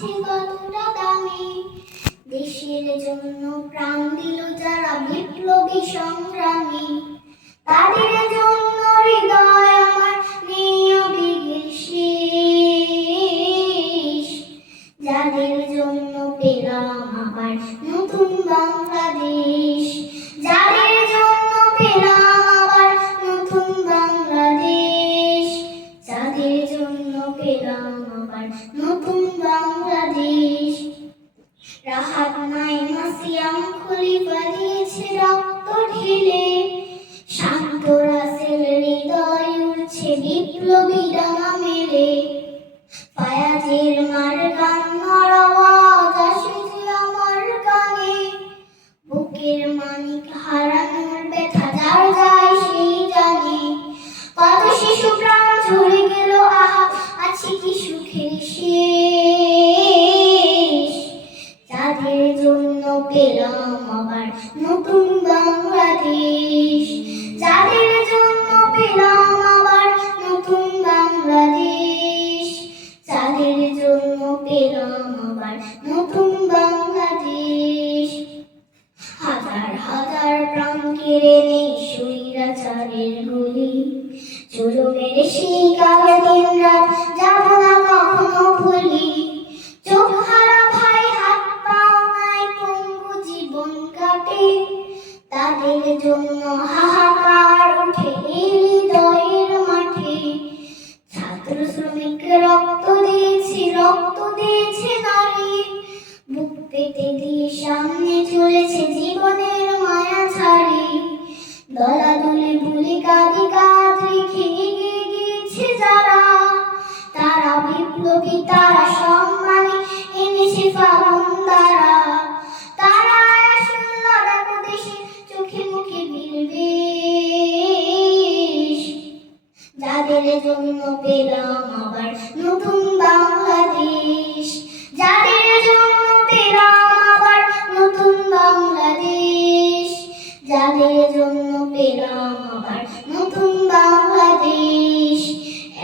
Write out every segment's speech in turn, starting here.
ভাবছে কতটা দামি। দেশের জন্য প্রাণ দিল যারা বিপ্লবী সংগ্রামী, তাদের জন্য হৃদয় আমার নেই আবেগের শেষ। যাদের জন্য পেলাম আবার নতুন বাংলাদেশ, যাদের জন্য পেলাম আবার নতুন বাংলাদেশ, যাদের জন্য পেলাম আবার নতুন বাংলাদেশ। রাহাত নাইমা সিয়াম খলিফা দিয়েছে রক্ত ঢেলে, শান্ত রাসেল হৃদয় উড়ছে বিপ্লবী ডানা মেলে। ফায়াজের মার কান্নার আওয়াজ আসে যে আমার কানে, বুকের মানিক হারানোর ব্যথা যার যায় সেই জানে। কত শিশু প্রাণ ঝরে গেল, আহা আছে কি সুখের শেষ। যাদের জন্য পেলাম আবার নতুন বাংলাদেশ, যাদের জন্য পেলাম আবার নতুন বাংলাদেশ, যাদের জন্য পেলাম আবার নতুন বাংলাদেশ। হাজার হাজার প্রাণ কেড়ে নেই স্বৈরাচারের গুলি, জুলুমের সেই কালো দিন রাত যাব না কখনো ভুলি। চোখ হারা ভাই হাত পাও নাই পঙ্গু জীবন কাটে, তাদের জন্য হাহাকার উঠে হৃদয়ের মাঠে। ছাত্র শ্রমিক রক্ত দিয়েছে নারী, বুক পেতে দিয়ে সামনে চলেছে জীবনের মায়া ছাড়ি। দলাদলি ভুলে কাঁধে কাঁধ রেখে এগিয়ে গিয়েছে যারা, তারা বিপ্লবী, তারা সম্মানে এনেছে ফাগুন দ্বারা। তারা আসল লড়াকু দেশে চোখে মুখে বিদ্বেষ, যাদের জন্য পেলাম আবার নতুন বাংলাদেশ, যাদের জন্য পেলাম আবার নতুন বাংলাদেশ, যাদের জন্য পেলাম আবার নতুন বাংলাদেশ।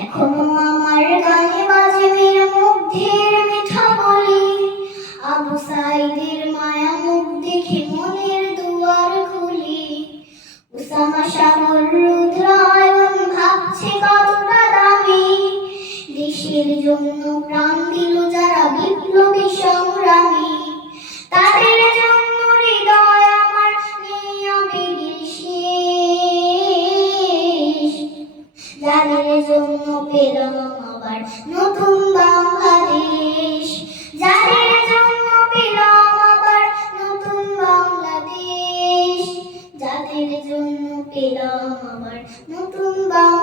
এখনো আমার গানে বাজে মেয়ের মুগ্ধের মিঠা বলি, আবু সাইদের মায়া মুখ দেখে মনের দুয়ার খুলি। উসামা সাগর রুদ্রায়ণ ভাবছে কতটা দামি, দেশের জন্য প্রাণ দিল যারা বিপ্লবী সংগ্রামী, তাদের জন্য হৃদয় আমার নেই আবেগের শেষ। যাদের জন্য পেলাম আবার নতুন বাংলাদেশ, যাদের জন্য পেলাম আবার নতুন বাংলাদেশ, যাদের জন্য পেলাম আবার নতুন বাংলাদেশ।